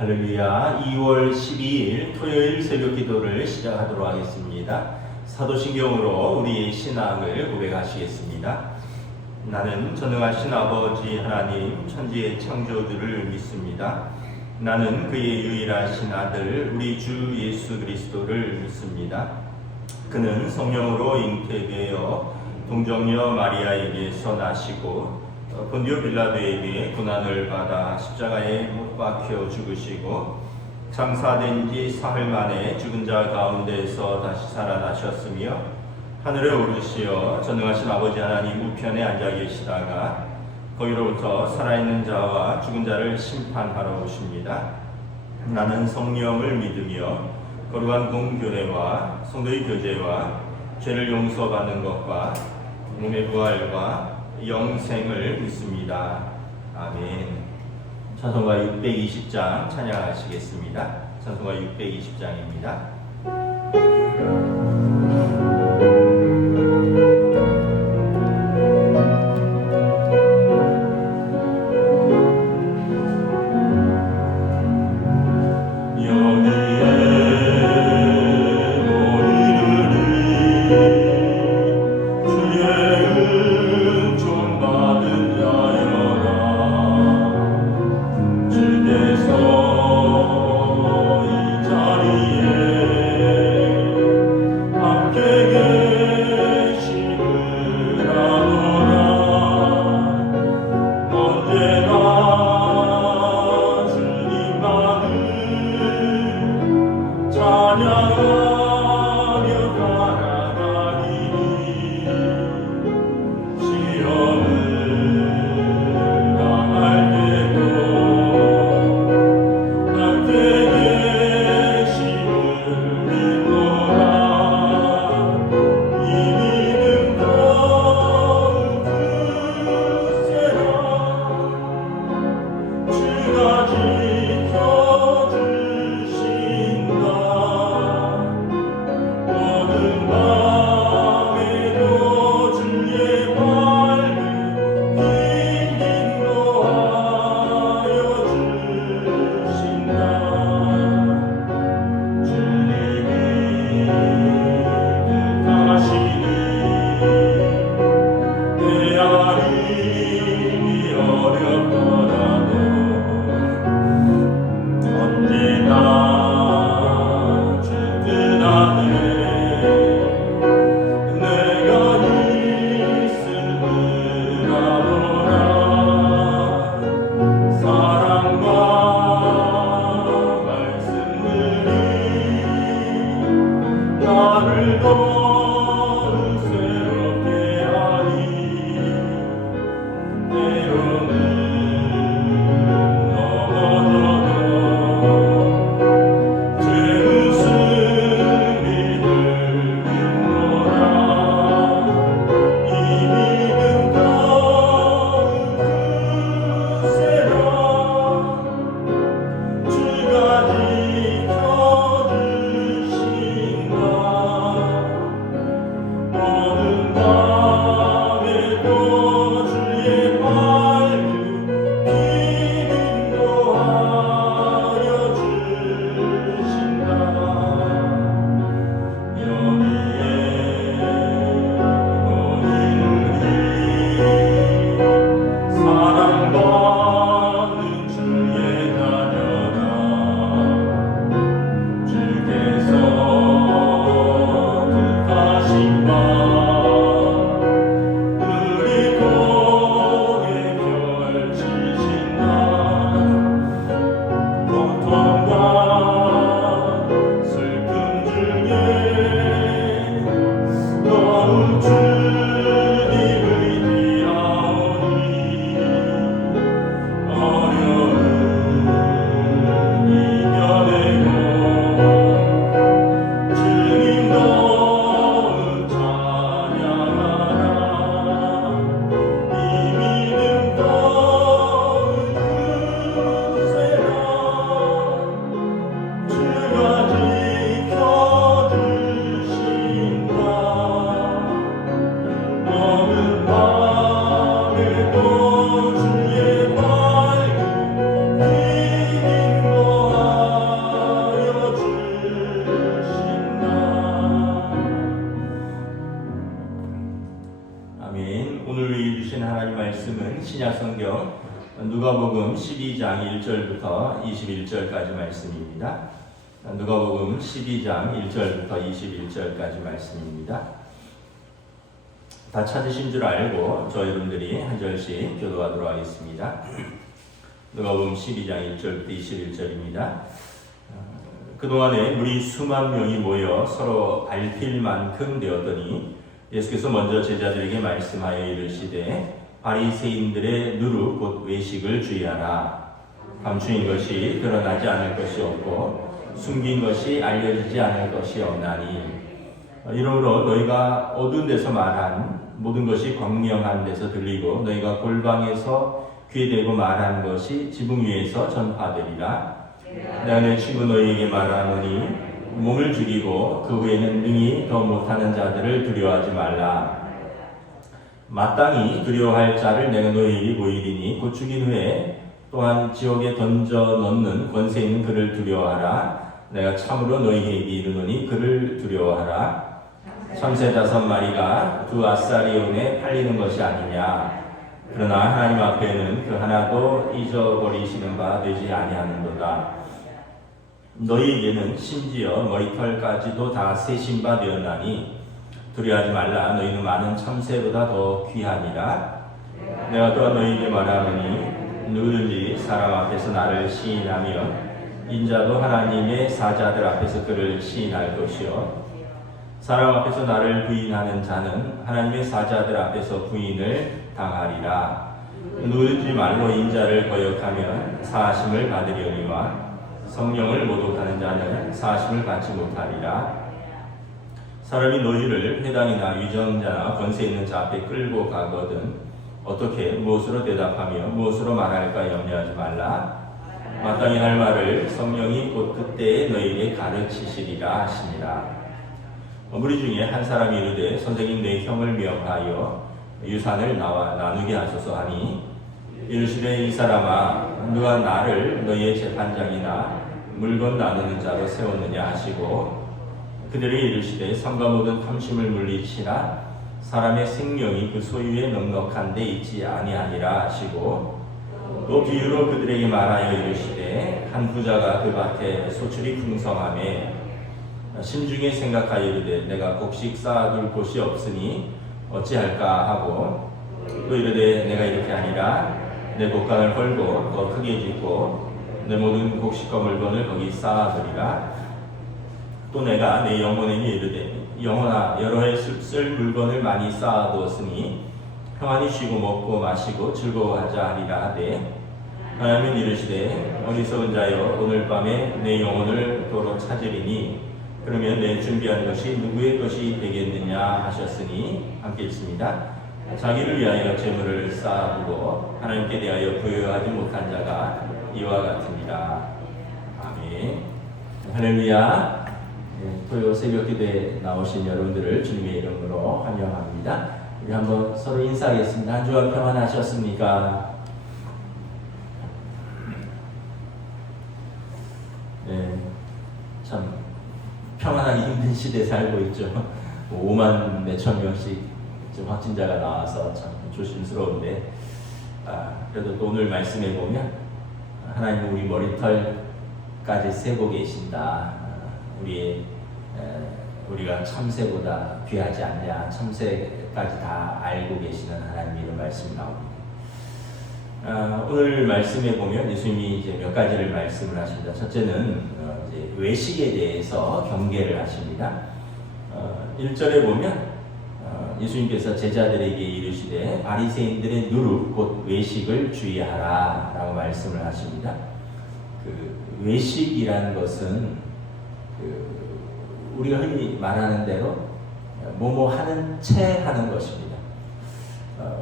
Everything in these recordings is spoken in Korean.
할렐루야. 2월 12일 토요일 새벽 기도를 시작하도록 하겠습니다. 사도신경으로 우리의 신앙을 고백하시겠습니다. 나는 전능하신 아버지 하나님 천지의 창조주를 믿습니다. 나는 그의 유일하신 아들 우리 주 예수 그리스도를 믿습니다. 그는 성령으로 잉태되어 동정녀 마리아에게서 나시고 본디오 빌라도에게 고난을 받아 십자가에 못 박혀 죽으시고 장사된 지 사흘 만에 죽은 자 가운데서 다시 살아나셨으며 하늘에 오르시어 전능하신 아버지 하나님 우편에 앉아 계시다가 거기로부터 살아있는 자와 죽은 자를 심판하러 오십니다. 나는 성령을 믿으며 거룩한 공교회와 성도의 교제와 죄를 용서받는 것과 몸의 부활과 영생을 믿습니다. 아멘. 찬송가 620장 찬양하시겠습니다. 찬송가 620장입니다. 주께서 이 자리에 누가복음 12장 1절부터 21절까지 말씀입니다. 누가복음 12장 1절부터 21절까지 말씀입니다. 다 찾으신 줄 알고 저 여러분들이 한 절씩 교도하도록 하겠습니다. 누가복음 12장 1절부터 21절입니다. 그동안에 우리 수만 명이 모여 서로 밟힐 만큼 되었더니 예수께서 먼저 제자들에게 말씀하여 이르시되 바리새인들의 누루 곧 외식을 주의하라. 감추인 것이 드러나지 않을 것이 없고 숨긴 것이 알려지지 않을 것이 없나니 이러므로 너희가 어두운 데서 말한 모든 것이 광명한 데서 들리고 너희가 골방에서 귀에 대고 말한 것이 지붕 위에서 전파되리라. 내가 내 친구 너희에게 말하노니 몸을 죽이고 그 후에는 능히 더 못하는 자들을 두려워하지 말라. 마땅히 두려워할 자를 내가 너희에게 보이리니 곧 죽인 후에 또한 지옥에 던져 넣는 권세 있는 그를 두려워하라. 내가 참으로 너희에게 이르노니 그를 두려워하라. 참새 5마리가 두 아사리온에 팔리는 것이 아니냐. 그러나 하나님 앞에는 그 하나도 잊어버리시는 바 되지 아니하는도다. 너희에게는 심지어 머리털까지도 다 세신 바 되었나니 두려워하지 말라. 너희는 많은 참새보다 더 귀하니라. 내가 또한 너희에게 말하노니 누구든지 사람 앞에서 나를 시인하면 인자도 하나님의 사자들 앞에서 그를 시인할 것이요 사람 앞에서 나를 부인하는 자는 하나님의 사자들 앞에서 부인을 당하리라. 누구든지 말로 인자를 거역하면 사하심을 받으려니와 성령을 모독하는 자는 사하심을 받지 못하리라. 사람이 너희를 회당이나 위정자나 권세 있는 자 앞에 끌고 가거든 어떻게 무엇으로 대답하며 무엇으로 말할까 염려하지 말라. 마땅히 할 말을 성령이 곧 그때에 너희에게 가르치시리라 하시니라. 무리 중에 한 사람이 이르되 선생님 내 형을 미워하여 유산을 나와 나누게 하소서 하니 이르시되 이 사람아 누가 나를 너희의 재판장이나 물건 나누는 자로 세웠느냐 하시고 그들이 이르시되 성과 모든 탐심을 물리치라. 사람의 생명이 그 소유에 넉넉한 데 있지 아니하니라 하시고 또 비유로 그들에게 말하여 이르시되 한 부자가 그 밭에 소출이 풍성하매 심중에 생각하여 이르되 내가 곡식 쌓아둘 곳이 없으니 어찌할까 하고 또 이르되 내가 이렇게 하니라. 내 곡간을 헐고 더 크게 짓고 내 모든 곡식과 물건을 거기 쌓아두리라. 또 내가 내 영혼에게 이르되 영혼아 여러 해 쓸 물건을 많이 쌓아두었으니 평안히 쉬고 먹고 마시고 즐거워하자 하리라 하되 하나님은 이르시되 어리석은 자여 오늘 밤에 내 영혼을 도로 찾으리니 그러면 내 준비한 것이 누구의 것이 되겠느냐 하셨으니 함께 읽습니다. 자기를 위하여 재물을 쌓아두고 하나님께 대하여 부여하지 못한 자가 이와 같으니라. 아멘. 할렐루야. 토요 새벽 기도에 나오신 여러분들을 주님의 이름으로 환영합니다. 우리 한번 서로 인사하겠습니다. 한 주간 평안하셨습니까? 네, 참 평안하기 힘든 시대에 살고 있죠. 5만 몇천 명씩 확진자가 나와서 참 조심스러운데 그래도 또 오늘 말씀해 보면 하나님은 우리 머리털까지 세고 계신다. 우리가 참새보다 귀하지 않냐. 참새까지 다 알고 계시는 하나님의 이런 말씀이 나옵니다. 오늘 말씀에 보면 예수님이 이제 몇 가지를 말씀을 하십니다. 첫째는 이제 외식에 대해서 경계를 하십니다. 1절에 보면 예수님께서 제자들에게 이르시되 바리새인들의 누룩 곧 외식을 주의하라 라고 말씀을 하십니다. 그 외식이라는 것은 우리가 흔히 말하는 대로 뭐뭐 하는 채 하는 것입니다.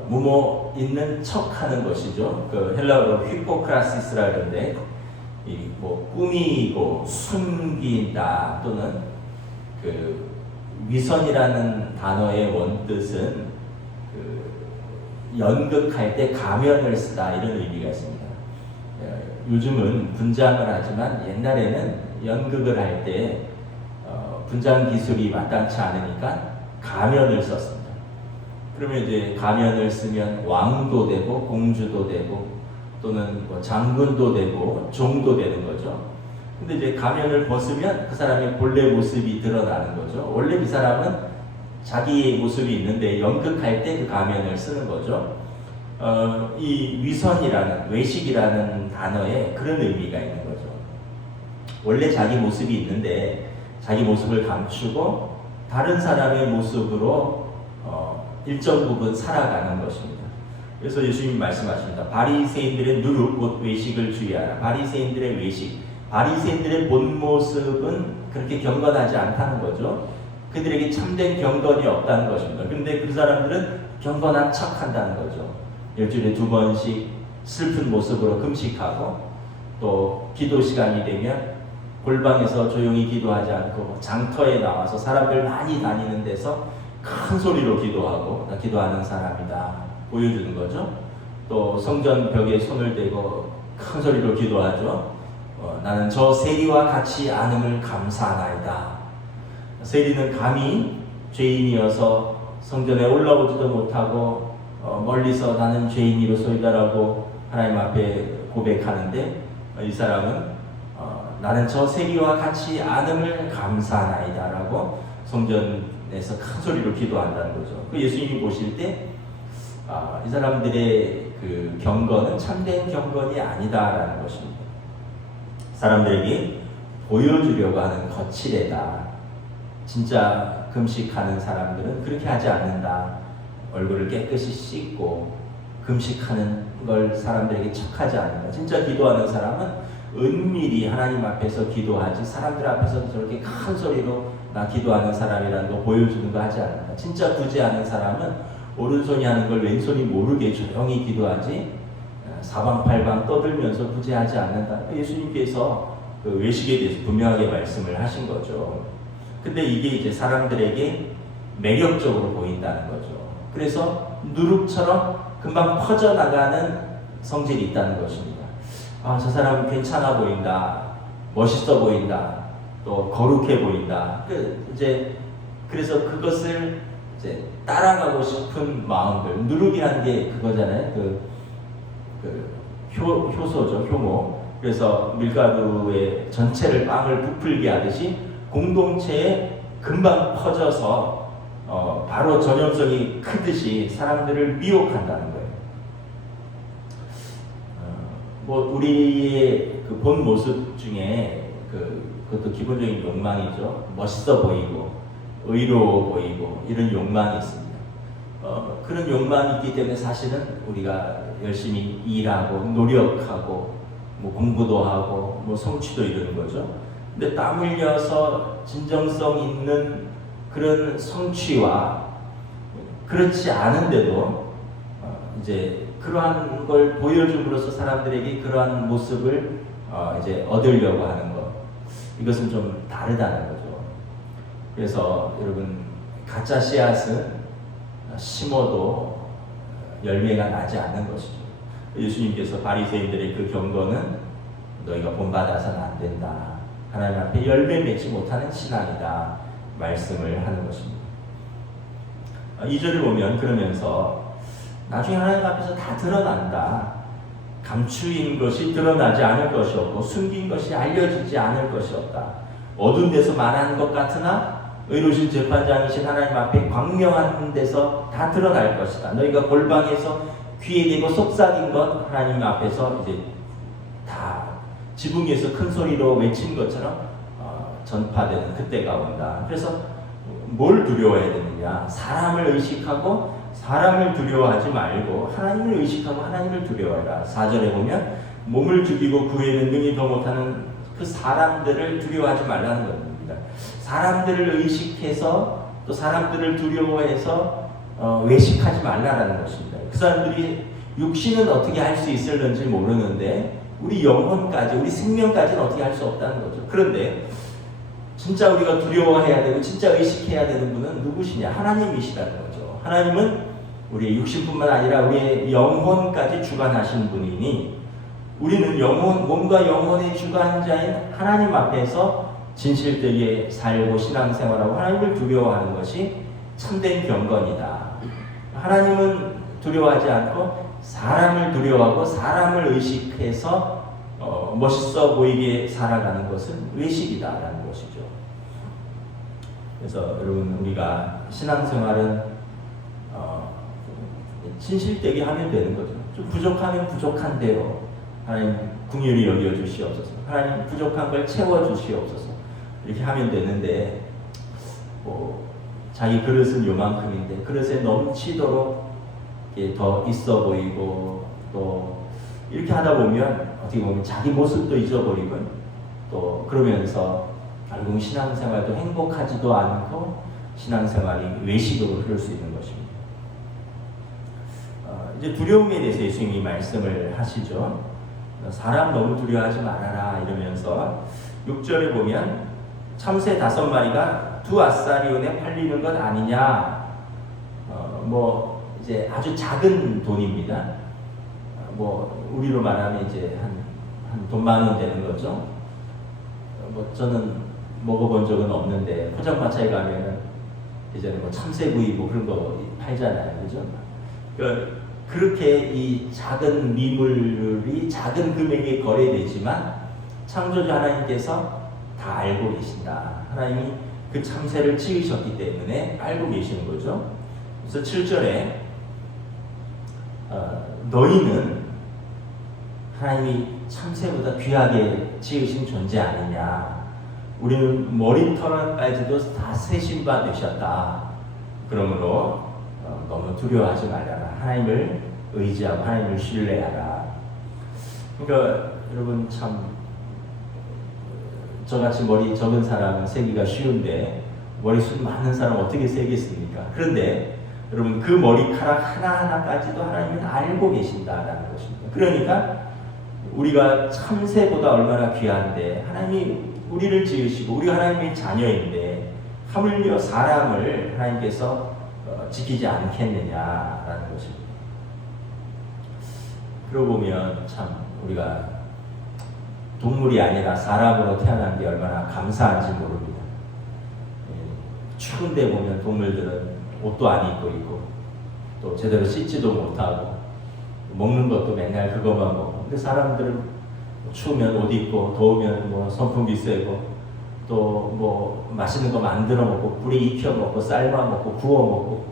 뭐뭐 있는 척 하는 것이죠. 그 헬라어로 히포크라시스라 그러는데 뭐 꾸미고 숨긴다 또는 그 위선이라는 단어의 원뜻은 연극할 때 가면을 쓰다 이런 의미가 있습니다. 요즘은 분장을 하지만 옛날에는 연극을 할 때 분장 기술이 마땅치 않으니까 가면을 썼습니다. 그러면 이제 가면을 쓰면 왕도 되고 공주도 되고 또는 뭐 장군도 되고 종도 되는 거죠. 근데 이제 가면을 벗으면 그 사람의 본래 모습이 드러나는 거죠. 원래 그 사람은 자기의 모습이 있는데 연극할 때 그 가면을 쓰는 거죠. 이 위선이라는, 외식이라는 단어에 그런 의미가 있는 거죠. 원래 자기 모습이 있는데 자기 모습을 감추고 다른 사람의 모습으로 일정 부분 살아가는 것입니다. 그래서 예수님이 말씀하십니다. 바리새인들의 누룩 곧 외식을 주의하라. 바리새인들의 외식, 바리새인들의 본 모습은 그렇게 경건하지 않다는 거죠. 그들에게 참된 경건이 없다는 것입니다. 그런데 그 사람들은 경건한 척한다는 거죠. 일주일에 2번씩 슬픈 모습으로 금식하고, 또 기도 시간이 되면 골방에서 조용히 기도하지 않고 장터에 나와서 사람들 많이 다니는 데서 큰 소리로 기도하고, 나 기도하는 사람이다 보여주는 거죠. 또 성전 벽에 손을 대고 큰 소리로 기도하죠. 나는 저 세리와 같이 안음을 감사하나이다. 세리는 감히 죄인이어서 성전에 올라오지도 못하고 멀리서 나는 죄인이로소이다라고 하나님 앞에 고백하는데, 이 사람은 나는 저 세리와 같이 안음을 감사하나이다라고 성전에서 큰 소리로 기도한다는 거죠. 그 예수님이 보실 때 이 사람들의 그 경건은 참된 경건이 아니다라는 것입니다. 사람들에게 보여주려고 하는 거칠애다. 진짜 금식하는 사람들은 그렇게 하지 않는다. 얼굴을 깨끗이 씻고 금식하는 걸 사람들에게 척하지 않는다. 진짜 기도하는 사람은 은밀히 하나님 앞에서 기도하지, 사람들 앞에서 저렇게 큰 소리로 나 기도하는 사람이라는 거 보여주는 거 하지 않는다. 진짜 구제하는 사람은 오른손이 하는 걸 왼손이 모르게 조용히 기도하지, 사방팔방 떠들면서 구제하지 않는다. 예수님께서 그 외식에 대해서 분명하게 말씀을 하신 거죠. 근데 이게 이제 사람들에게 매력적으로 보인다는 거죠. 그래서 누룩처럼 금방 퍼져나가는 성질이 있다는 것입니다. 저 사람은 괜찮아 보인다, 멋있어 보인다, 또 거룩해 보인다. 그래서 그것을 이제 따라가고 싶은 마음들, 누룩이라는 게 그거잖아요. 효소죠, 효모. 그래서 밀가루의 전체를 빵을 부풀게 하듯이 공동체에 금방 퍼져서 바로 전염성이 크듯이 사람들을 미혹한다는 거예요. 우리의 그 본 모습 중에 그것도 기본적인 욕망이죠. 멋있어 보이고 의로워 보이고 이런 욕망이 있습니다. 그런 욕망이 있기 때문에 사실은 우리가 열심히 일하고 노력하고 뭐 공부도 하고 뭐 성취도 이루는 거죠. 근데 땀 흘려서 진정성 있는 그런 성취와 그렇지 않은데도 이제 그러한 걸 보여줌으로써 사람들에게 그러한 모습을 이제 얻으려고 하는 것, 이것은 좀 다르다는 거죠. 그래서 여러분, 가짜 씨앗은 심어도 열매가 나지 않는 것이죠. 예수님께서 바리새인들의 그 경고는 너희가 본받아서는 안 된다. 하나님 앞에 열매 맺지 못하는 신앙이다. 말씀을 하는 것입니다. 2절을 보면 그러면서 나중에 하나님 앞에서 다 드러난다. 감추인 것이 드러나지 않을 것이 없고 숨긴 것이 알려지지 않을 것이 없다. 어두운 데서 말하는 것 같으나 의로우신 재판장이신 하나님 앞에 광명한 데서 다 드러날 것이다. 너희가 골방에서 귀에 대고 속삭인 것 하나님 앞에서 이제 다 지붕 위에서 큰 소리로 외친 것처럼 전파되는 그때가 온다. 그래서 뭘 두려워해야 되느냐? 사람을 의식하고 사람을 두려워하지 말고 하나님을 의식하고 하나님을 두려워해라. 4절에 보면 몸을 죽이고 구해는 능히 더 못하는 그 사람들을 두려워하지 말라는 겁니다. 사람들을 의식해서 또 사람들을 두려워해서 외식하지 말라라는 것입니다. 그 사람들이 육신은 어떻게 할 수 있을는지 모르는데 우리 영혼까지, 우리 생명까지는 어떻게 할 수 없다는 거죠. 그런데 진짜 우리가 두려워해야 되고 진짜 의식해야 되는 분은 누구시냐? 하나님이시라는 거죠. 하나님은 우리의 육신뿐만 아니라 우리의 영혼까지 주관하신 분이니 우리는 몸과 영혼의 주관자인 하나님 앞에서 진실되게 살고 신앙생활하고 하나님을 두려워하는 것이 참된 경건이다. 하나님은 두려워하지 않고 사람을 두려워하고 사람을 의식해서 멋있어 보이게 살아가는 것은 외식이다라는 것이죠. 그래서 여러분, 우리가 신앙생활은 진실되게 하면 되는 거죠. 좀 부족하면 부족한 대로 하나님 긍휼히 여겨 주시옵소서. 하나님 부족한 걸 채워 주시옵소서. 이렇게 하면 되는데, 자기 그릇은 요만큼인데 그릇에 넘치도록 더 있어 보이고, 또 이렇게 하다 보면 어떻게 보면 자기 모습도 잊어버리고, 또 그러면서 결국 신앙생활도 행복하지도 않고 신앙생활이 외식으로 흐를 수 있는 것입니다. 이제 두려움에 대해서 예수님이 말씀을 하시죠. 사람 너무 두려워하지 말아라 이러면서 6절에 보면 참새 5마리가 2아사리온에 팔리는 것 아니냐. 이제 아주 작은 돈입니다. 우리로 말하면 이제 한 돈 10,000원 되는 거죠. 저는 먹어본 적은 없는데 포장마차에 가면은 예전에 참새구이 그런 거 팔잖아요, 그죠? 그렇게 이 작은 미물이 작은 금액에 거래되지만 창조주 하나님께서 다 알고 계신다. 하나님이 그 참새를 지으셨기 때문에 알고 계시는 거죠. 그래서 7절에 너희는 하나님이 참새보다 귀하게 지으신 존재 아니냐. 우리는 머리털까지도 다 세신 바 되셨다. 그러므로 너무 두려워하지 말아라. 하나님을 의지하고 하나님을 신뢰하라. 그러니까 여러분, 참 저같이 머리 적은 사람은 세기가 쉬운데 머리숱 많은 사람은 어떻게 세겠습니까? 그런데 여러분, 그 머리카락 하나하나까지도 하나님은 알고 계신다라는 것입니다. 그러니까 우리가 참새보다 얼마나 귀한데 하나님이 우리를 지으시고 우리가 하나님의 자녀인데 하물며 사람을 하나님께서 지키지 않겠느냐라는 것입니다. 그러고 보면 참 우리가 동물이 아니라 사람으로 태어난 게 얼마나 감사한지 모릅니다. 추운데 보면 동물들은 옷도 안 입고 있고 또 제대로 씻지도 못하고 먹는 것도 맨날 그것만 먹고, 근데 사람들은 추우면 옷 입고 더우면 선풍기 쐬고 또 맛있는 거 만들어 먹고 뿌리 익혀 먹고 삶아 먹고 구워 먹고,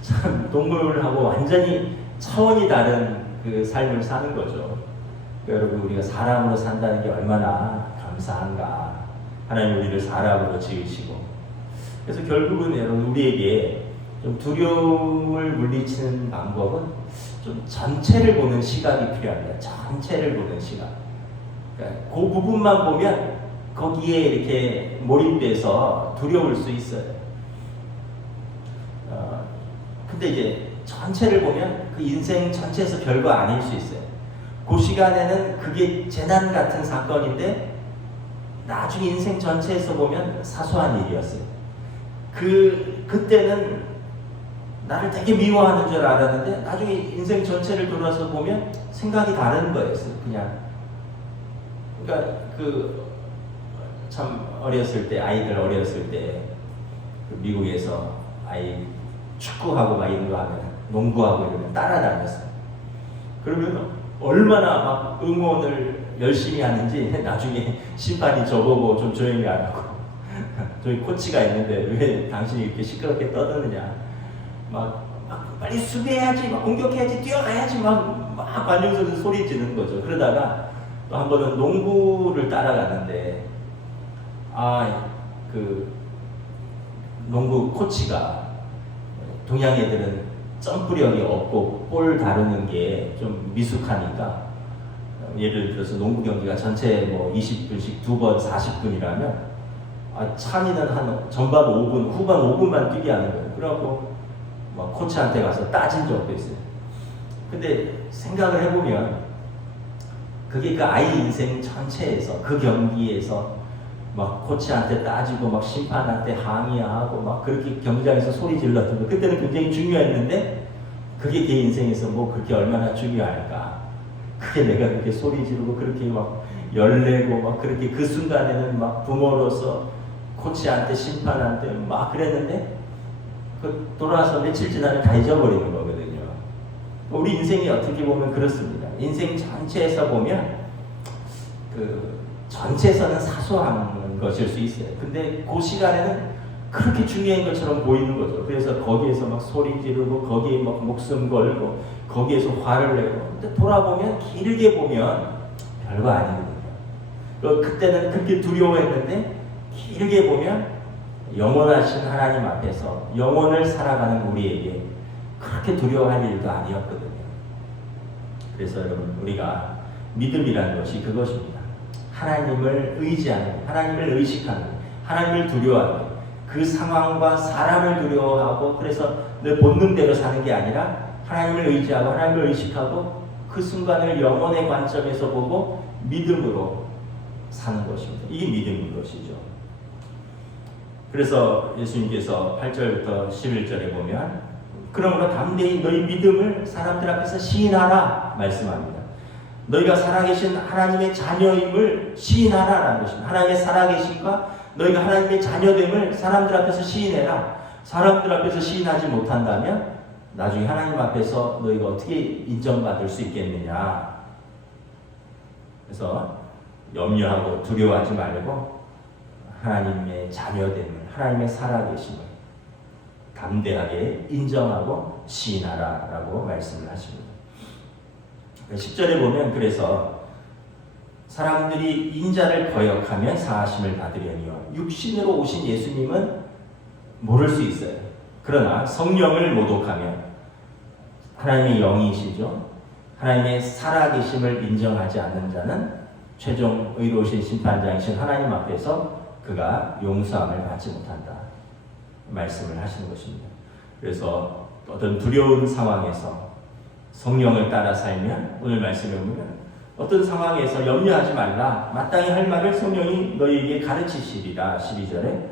참 동물하고 완전히 차원이 다른 그 삶을 사는 거죠. 여러분, 우리가 사람으로 산다는 게 얼마나 감사한가. 하나님 우리를 사람으로 지으시고. 그래서 결국은 여러분, 우리에게 좀 두려움을 물리치는 방법은 좀 전체를 보는 시각이 필요합니다. 전체를 보는 시각. 그러니까 그 부분만 보면 거기에 이렇게 몰입돼서 두려울 수 있어요. 근데 이제 전체를 보면 그 인생 전체에서 별거 아닐 수 있어요. 그 시간에는 그게 재난 같은 사건인데 나중에 인생 전체에서 보면 사소한 일이었어요. 그때는 나를 되게 미워하는 줄 알았는데 나중에 인생 전체를 돌아서 보면 생각이 다른 거였어요. 그냥. 그러니까 참 아이들 어렸을 때 미국에서 아이 축구하고 막 이런 거 하면, 농구하고 이러면 따라다녔어요. 그러면 얼마나 막 응원을 열심히 하는지 나중에 심판이 저보고 좀 조용히 하라고. 저희 코치가 있는데 왜 당신이 이렇게 시끄럽게 떠드느냐. 막 빨리 수비해야지, 막 공격해야지, 뛰어가야지, 막 관중석에서 소리 지르는 거죠. 그러다가 또 한 번은 농구를 따라갔는데 농구 코치가 동양 애들은 점프력이 없고 볼 다루는 게 좀 미숙하니까, 예를 들어서 농구 경기가 전체 20분씩 2번 40분이라면 찬이는 한 전반 5분, 후반 5분만 뛰게 하는 거예요. 그래갖고 코치한테 가서 따진 적도 있어요. 근데 생각을 해보면 그게 그 아이 인생 전체에서, 그 경기에서 막 코치한테 따지고 막 심판한테 항의하고 막 그렇게 경기장에서 소리 질렀던 거, 그때는 굉장히 중요했는데 그게 걔 인생에서 그렇게 얼마나 중요할까. 그게 내가 그렇게 소리 지르고 그렇게 막 열내고 막 그렇게 그 순간에는 막 부모로서 코치한테 심판한테 막 그랬는데 돌아와서 며칠 지나면 다 잊어버리는 거거든요. 우리 인생이 어떻게 보면 그렇습니다. 인생 전체에서 보면 전체에서는 사소한 것일 수 있어요. 근데 그 시간에는 그렇게 중요한 것처럼 보이는 거죠. 그래서 거기에서 막 소리 지르고 거기에 막 목숨 걸고 거기에서 화를 내고, 근데 돌아보면 길게 보면 별거 아니거든요. 그때는 그렇게 두려워했는데 길게 보면 영원하신 하나님 앞에서 영원을 살아가는 우리에게 그렇게 두려워할 일도 아니었거든요. 그래서 여러분, 우리가 믿음이라는 것이 그것입니다. 하나님을 의지하는, 하나님을 의식하는, 하나님을 두려워하는, 그 상황과 사람을 두려워하고 그래서 내 본능대로 사는 게 아니라 하나님을 의지하고 하나님을 의식하고 그 순간을 영혼의 관점에서 보고 믿음으로 사는 것입니다. 이게 믿음인 것이죠. 그래서 예수님께서 8절부터 11절에 보면 그러므로 담대히 너희 믿음을 사람들 앞에서 시인하라 말씀합니다. 너희가 살아계신 하나님의 자녀임을 시인하라라는 것입니다. 하나님의 살아계심과 너희가 하나님의 자녀됨을 사람들 앞에서 시인해라. 사람들 앞에서 시인하지 못한다면 나중에 하나님 앞에서 너희가 어떻게 인정받을 수 있겠느냐. 그래서 염려하고 두려워하지 말고 하나님의 자녀됨을, 하나님의 살아계심을 담대하게 인정하고 시인하라라고 말씀을 하십니다. 10절에 보면 그래서 사람들이 인자를 거역하면 사하심을 받으려니와 육신으로 오신 예수님은 모를 수 있어요. 그러나 성령을 모독하면 하나님의 영이시죠. 하나님의 살아계심을 인정하지 않는 자는 최종 의로우신 심판장이신 하나님 앞에서 그가 용서함을 받지 못한다 말씀을 하시는 것입니다. 그래서 어떤 두려운 상황에서 성령을 따라 살면, 오늘 말씀에 보면 어떤 상황에서 염려하지 말라, 마땅히 할 말을 성령이 너희에게 가르치시리라. 12절에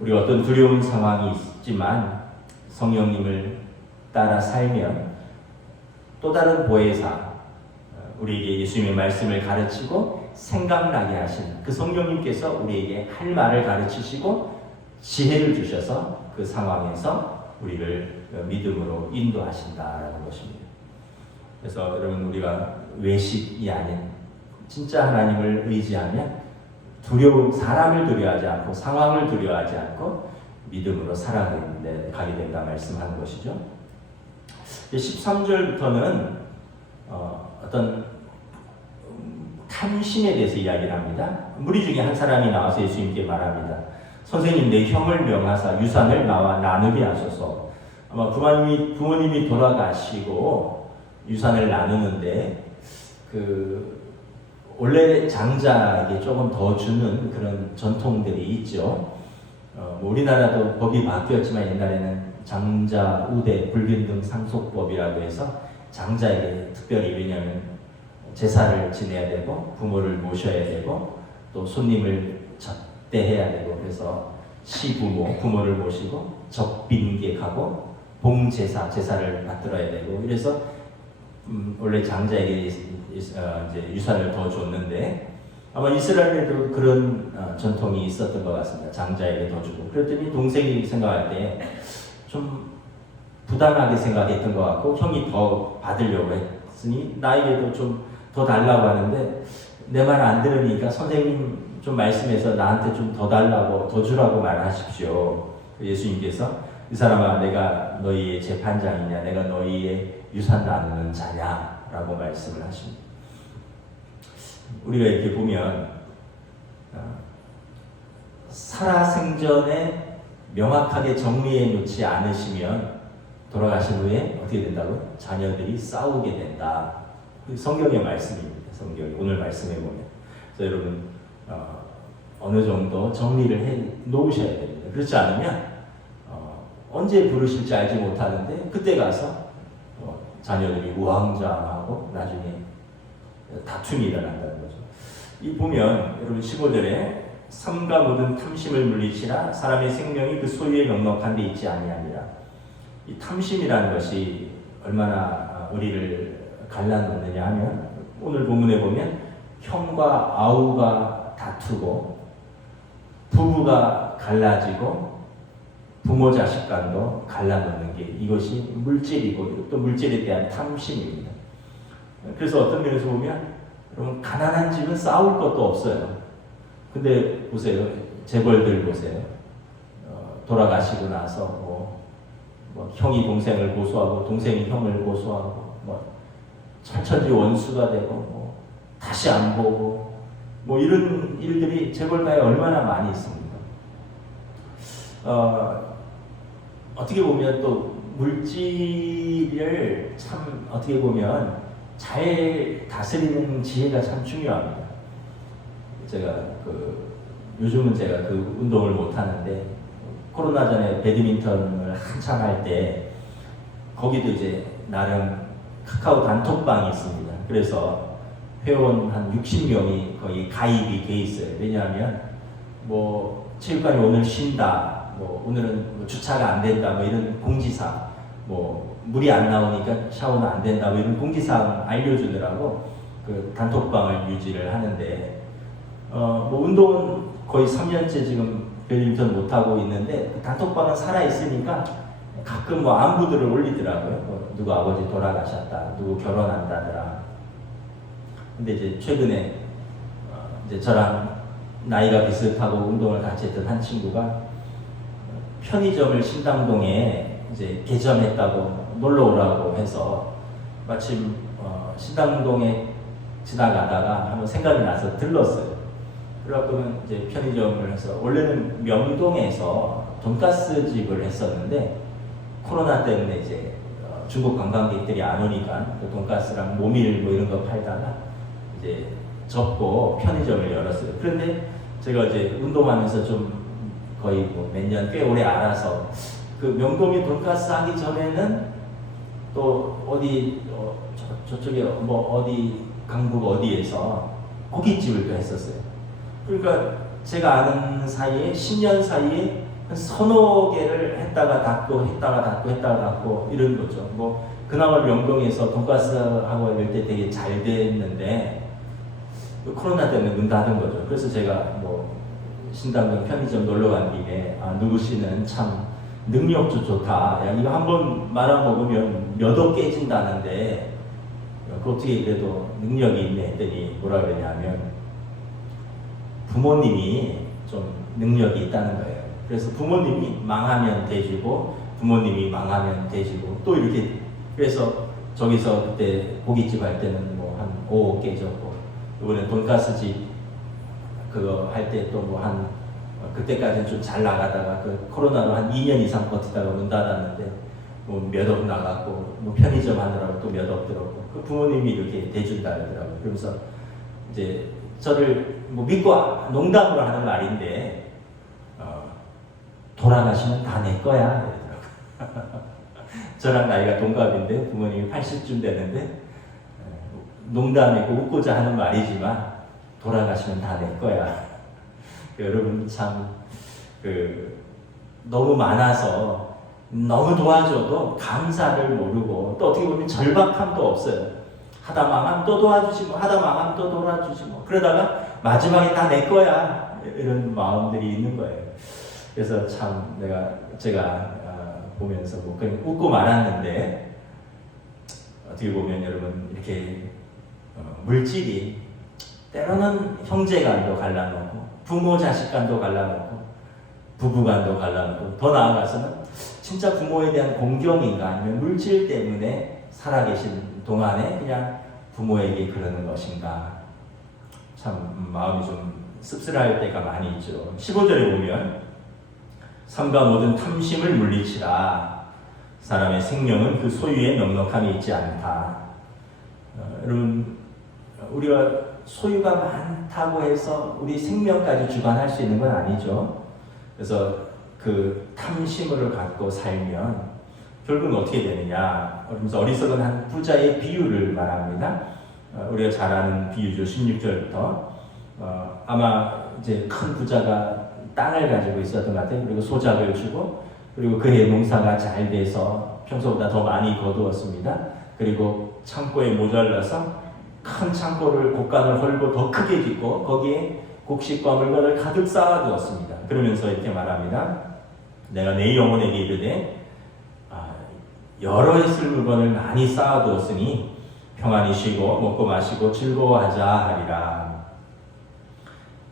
우리가 어떤 두려운 상황이 있지만 성령님을 따라 살면 또 다른 보혜사, 우리에게 예수님의 말씀을 가르치고 생각나게 하신 그 성령님께서 우리에게 할 말을 가르치시고 지혜를 주셔서 그 상황에서 우리를 믿음으로 인도하신다라는 것입니다. 그래서 여러분, 우리가 외식이 아닌 진짜 하나님을 의지하면 사람을 두려워하지 않고 상황을 두려워하지 않고 믿음으로 살아가게 된다 말씀하는 것이죠. 13절부터는 어떤 탐심에 대해서 이야기를 합니다. 무리 중에 한 사람이 나와서 예수님께 말합니다. 선생님, 내 형을 명하사 유산을 나와 나누게 하소서. 아마 부모님이 돌아가시고 유산을 나누는데 원래 장자에게 조금 더 주는 그런 전통들이 있죠. 우리나라도 법이 바뀌었지만 옛날에는 장자 우대 불균등 상속법이라고 해서 장자에게 특별히, 왜냐하면 제사를 지내야 되고 부모를 모셔야 되고 또 손님을 접대해야 되고, 그래서 부모를 모시고 접빈객하고 봉제사를 받들어야 되고, 그래서 원래 장자에게 이제 유산을 더 줬는데 아마 이스라엘에도 그런 전통이 있었던 것 같습니다. 장자에게 더 주고. 그랬더니 동생이 생각할 때 좀 부당하게 생각했던 것 같고 형이 더 받으려고 했으니 나에게도 좀 더 달라고 하는데 내 말 안 들으니까 선생님 좀 말씀해서 나한테 좀 더 달라고, 더 주라고 말하십시오. 예수님께서 이 사람아, 내가 너희의 재판장이냐, 내가 너희의 유산 나누는 자냐 라고 말씀을 하십니다. 우리가 이렇게 보면 살아생전에 명확하게 정리해 놓지 않으시면 돌아가신 후에 어떻게 된다고요? 자녀들이 싸우게 된다. 성경의 말씀입니다. 성경이 오늘 말씀해 보면. 그래서 여러분 어느 정도 정리를 해 놓으셔야 됩니다. 그렇지 않으면 언제 부르실지 알지 못하는데 그때 가서 자녀들이 우왕좌왕하고 나중에 다툼이 일어난다는 거죠. 이 보면 여러분 15절에 삼가 모든 탐심을 물리치라, 사람의 생명이 그 소유에 넉넉한 데 있지 아니하니라. 이 탐심이라는 것이 얼마나 우리를 갈라놓느냐 하면 오늘 본문에 보면 형과 아우가 다투고 부부가 갈라지고 부모 자식 간도 갈라놓는 게 이것이 물질이고 또 물질에 대한 탐심입니다. 그래서 어떤 면에서 보면 여러분 가난한 집은 싸울 것도 없어요. 근데 보세요. 재벌들 보세요. 돌아가시고 나서 뭐 형이 동생을 고소하고 동생이 형을 고소하고 뭐 철천지 원수가 되고 뭐 다시 안 보고 뭐 이런 일들이 재벌가에 얼마나 많이 있습니다. 어떻게 보면 또 물질을 참 어떻게 보면 잘 다스리는 지혜가 참 중요합니다. 제가 요즘은 제가 운동을 못 하는데 코로나 전에 배드민턴을 한참 할 때 거기도 이제 나름 카카오 단톡방이 있습니다. 그래서 회원 한 60명이 거의 가입이 돼 있어요. 왜냐하면 뭐 체육관이 오늘 쉰다, 뭐 오늘은 뭐 주차가 안 된다, 뭐 이런 공지사항, 뭐 물이 안 나오니까 샤워는 안 된다, 뭐 이런 공지사항 알려주느라고 그 단톡방을 유지를 하는데 뭐 운동은 거의 3년째 지금 배드민턴 못 하고 있는데 그 단톡방은 살아 있으니까 가끔 뭐 안부들을 올리더라고요. 뭐 누구 아버지 돌아가셨다, 누구 결혼한다더라. 근데 이제 최근에 이제 저랑 나이가 비슷하고 운동을 같이 했던 한 친구가 편의점을 신당동에 이제 개점했다고 놀러 오라고 해서 마침 신당동에 지나가다가 한번 생각이 나서 들렀어요. 그래갖고는 이제 편의점을 해서 원래는 명동에서 돈가스 집을 했었는데 코로나 때문에 이제 중국 관광객들이 안 오니까 그 돈가스랑 모밀 뭐 이런 거 팔다가 이제 접고 편의점을 열었어요. 그런데 제가 이제 운동하면서 좀 거의 뭐 몇 년 꽤 오래 알아서 그 명동에 돈가스 하기 전에는 또 어디 저쪽에 뭐 어디 강북 어디에서 고깃집을 또 했었어요. 그러니까 제가 아는 사이에 10년 사이에 한 서너 개를 했다가 닫고 했다가 닫고 했다가 닫고 이런 거죠. 뭐 그나마 명동에서 돈가스하고 이럴 때 되게 잘 됐는데 코로나 때문에 문 닫은 거죠. 그래서 제가 뭐 신당동 편의점 놀러 간 김에 누구 씨는 참 능력도 좋다. 야, 이거 한번 말아 먹으면 몇 억 깨진다는데 그 어떻게 그래도 능력이 있네 했더니 뭐라 그러냐면 부모님이 좀 능력이 있다는 거예요. 그래서 부모님이 망하면 대주고 부모님이 망하면 대주고 또 이렇게 그래서 저기서 그때 고깃집 할 때는 뭐 한 5억 깨졌고 이번에 돈가스집 그거 할 때 또 뭐 한 그때까지는 좀 잘 나가다가 그 코로나로 한 2년 이상 버티다가 문 닫았는데 뭐 몇 억 나갔고 뭐 편의점 하느라고 또 몇 억 들었고 그 부모님이 이렇게 대준다 그러더라고요. 그러면서 이제 저를 뭐 믿고 농담으로 하는 말인데 돌아가시면 다 내 거야 이러더라고요. 저랑 나이가 동갑인데 부모님이 80쯤 되는데 농담이고 웃고자 하는 말이지만 돌아가시면 다 내 거야. 여러분 참 너무 많아서 너무 도와줘도 감사를 모르고 또 어떻게 보면 절박함도 없어요. 하다 망하면 또 도와주시고 하다 망하면 또 도와주시고 그러다가 마지막에 다 내 거야 이런 마음들이 있는 거예요. 그래서 참 제가 보면서 뭐 그냥 웃고 말았는데 어떻게 보면 여러분 이렇게 물질이 때로는 형제간도 갈라놓고 부모 자식간도 갈라놓고 부부간도 갈라놓고 더 나아가서는 진짜 부모에 대한 공경인가 아니면 물질 때문에 살아계신 동안에 그냥 부모에게 그러는 것인가 참 마음이 좀 씁쓸할 때가 많이 있죠. 15절에 보면 삼가 모든 탐심을 물리치라 사람의 생명은 그 소유에 넉넉함이 있지 않다. 여러분 우리가 소유가 많다고 해서 우리 생명까지 주관할 수 있는 건 아니죠. 그래서 그 탐심을 갖고 살면 결국은 어떻게 되느냐. 그러면서 어리석은 한 부자의 비유를 말합니다. 우리가 잘 아는 비유죠. 16절부터 아마 이제 큰 부자가 땅을 가지고 있었던 것 같아요. 그리고 소작을 주고 그리고 그의 농사가 잘 돼서 평소보다 더 많이 거두었습니다. 그리고 창고에 모자라서 큰 창고를 곡간을 헐고 더 크게 짓고 거기에 곡식과 물건을 가득 쌓아두었습니다. 그러면서 이렇게 말합니다. 내가 내 영혼에게 이르되 여러 해 쓸 물건을 많이 쌓아두었으니 평안히 쉬고 먹고 마시고 즐거워하자 하리라.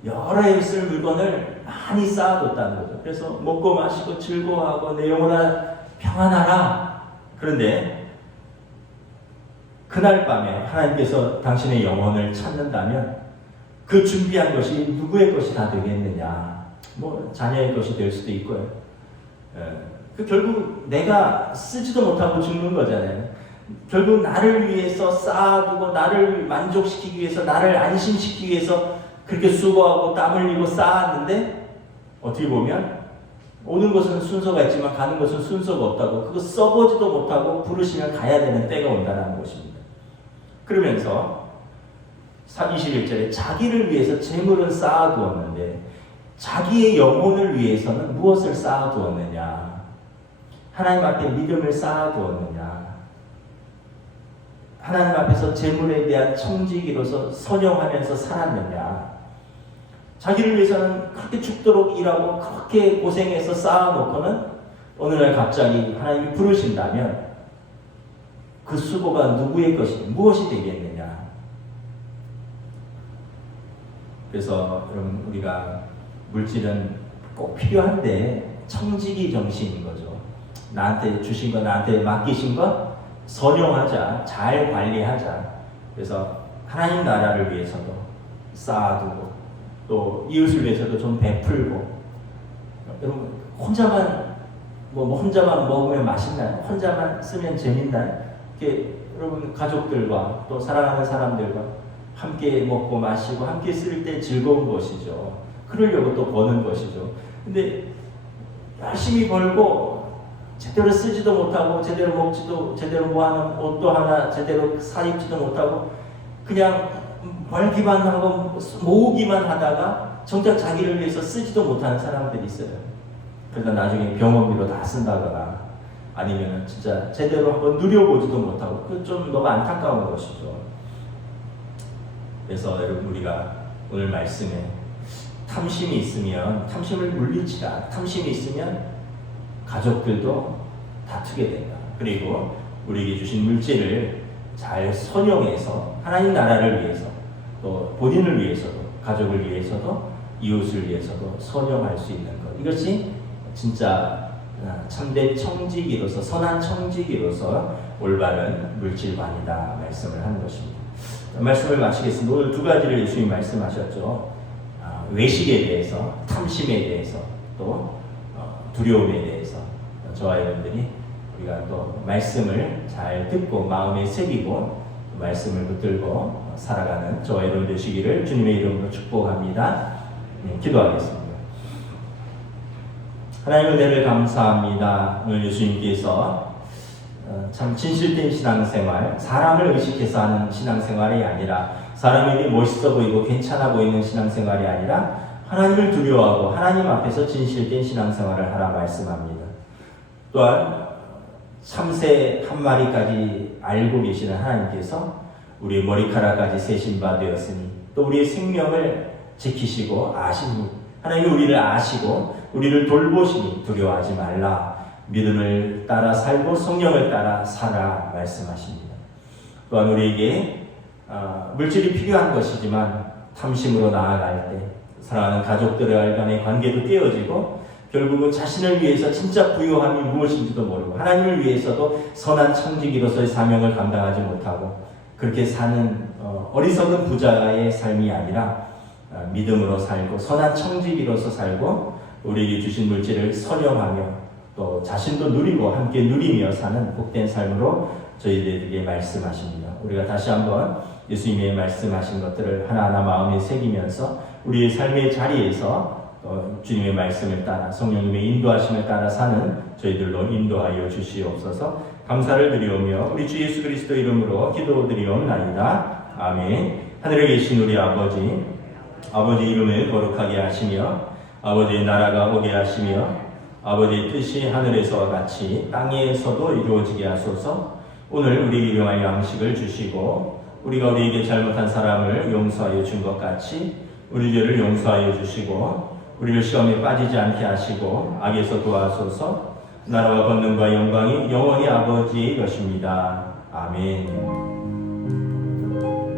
여러 해 쓸 물건을 많이 쌓아뒀다는 거죠. 그래서 먹고 마시고 즐거워하고 내 영혼아 평안하라. 그런데 그날 밤에 하나님께서 당신의 영혼을 찾는다면 그 준비한 것이 누구의 것이 다 되겠느냐? 뭐 자녀의 것이 될 수도 있고요. 결국 내가 쓰지도 못하고 죽는 거잖아요. 결국 나를 위해서 쌓아두고 나를 만족시키기 위해서 나를 안심시키기 위해서 그렇게 수고하고 땀 흘리고 쌓았는데 어떻게 보면 오는 것은 순서가 있지만 가는 것은 순서가 없다고 그거 써보지도 못하고 부르시면 가야 되는 때가 온다는 것입니다. 그러면서 21절에 자기를 위해서 재물은 쌓아두었는데 자기의 영혼을 위해서는 무엇을 쌓아두었느냐? 하나님 앞에 믿음을 쌓아두었느냐? 하나님 앞에서 재물에 대한 청지기로서 선용하면서 살았느냐? 자기를 위해서는 그렇게 죽도록 일하고 그렇게 고생해서 쌓아놓고는 어느 날 갑자기 하나님이 부르신다면 그 수고가 누구의 것이 무엇이 되겠느냐? 그래서 여러분 우리가 물질은 꼭 필요한데 청지기 정신인 거죠. 나한테 주신 거, 나한테 맡기신 거 선용하자, 잘 관리하자. 그래서 하나님 나라를 위해서도 쌓아두고 또 이웃을 위해서도 좀 베풀고. 여러분 혼자만 혼자만 먹으면 맛있나요? 혼자만 쓰면 재밌나요? 이렇게 여러분 가족들과 또 사랑하는 사람들과 함께 먹고 마시고 함께 쓸 때 즐거운 것이죠. 그러려고 또 버는 것이죠. 근데 열심히 벌고 제대로 쓰지도 못하고 제대로 먹지도 제대로 모아놓은 옷도 하나 제대로 사입지도 못하고 그냥 벌기만 하고 모으기만 하다가 정작 자기를 위해서 쓰지도 못하는 사람들이 있어요. 그러다 나중에 병원비로 다 쓴다거나 아니면 진짜 제대로 한번 누려보지도 못하고 그 좀 너무 안타까운 것이죠. 그래서 여러분 우리가 오늘 말씀에 탐심이 있으면 탐심을 물리치라. 탐심이 있으면 가족들도 다투게 된다. 그리고 우리에게 주신 물질을 잘 선용해서 하나님 나라를 위해서 또 본인을 위해서도 가족을 위해서도 이웃을 위해서도 선용할 수 있는 것. 이것이 진짜 참된 청지기로서 선한 청지기로서 올바른 물질관이다 말씀을 하는 것입니다. 말씀을 마치겠습니다. 오늘 두 가지를 예수님이 말씀하셨죠. 외식에 대해서, 탐심에 대해서, 또 두려움에 대해서 저와 여러분들이 우리가 또 말씀을 잘 듣고 마음에 새기고 말씀을 붙들고 살아가는 저와 여러분 되시기를 주님의 이름으로 축복합니다. 기도하겠습니다. 하나님 은혜를 감사합니다. 오늘 예수님께서 참 진실된 신앙생활, 사람을 의식해서 하는 신앙생활이 아니라 사람에게 멋있어 보이고 괜찮아 보이는 신앙생활이 아니라 하나님을 두려워하고 하나님 앞에서 진실된 신앙생활을 하라 말씀합니다. 또한 참새 한 마리까지 알고 계시는 하나님께서 우리의 머리카락까지 세신 바 되었으니 또 우리의 생명을 지키시고 아시니 하나님이 우리를 아시고 우리를 돌보시니 두려워하지 말라. 믿음을 따라 살고 성령을 따라 살아 말씀하십니다. 또한 우리에게 물질이 필요한 것이지만 탐심으로 나아갈 때 사랑하는 가족들의 간의 관계도 깨어지고 결국은 자신을 위해서 진짜 부유함이 무엇인지도 모르고 하나님을 위해서도 선한 청지기로서의 사명을 감당하지 못하고 그렇게 사는 어리석은 부자의 삶이 아니라 믿음으로 살고 선한 청지기로서 살고 우리에게 주신 물질을 선용하며 또 자신도 누리고 함께 누리며 사는 복된 삶으로 저희들에게 말씀하십니다. 우리가 다시 한번 예수님의 말씀하신 것들을 하나하나 마음에 새기면서 우리의 삶의 자리에서 주님의 말씀을 따라 성령님의 인도하심을 따라 사는 저희들로 인도하여 주시옵소서. 감사를 드리오며 우리 주 예수 그리스도 이름으로 기도드리옵나이다. 아멘. 하늘에 계신 우리 아버지 이름을 거룩하게 하시며 아버지의 나라가 오게 하시며 아버지의 뜻이 하늘에서와 같이 땅에서도 이루어지게 하소서. 오늘 우리 일용할 양식을 주시고 우리가 우리에게 잘못한 사람을 용서하여 준 것 같이 우리 죄를 용서하여 주시고 우리를 시험에 빠지지 않게 하시고 악에서 도와소서. 나라와 권능과 영광이 영원히 아버지의 것입니다. 아멘.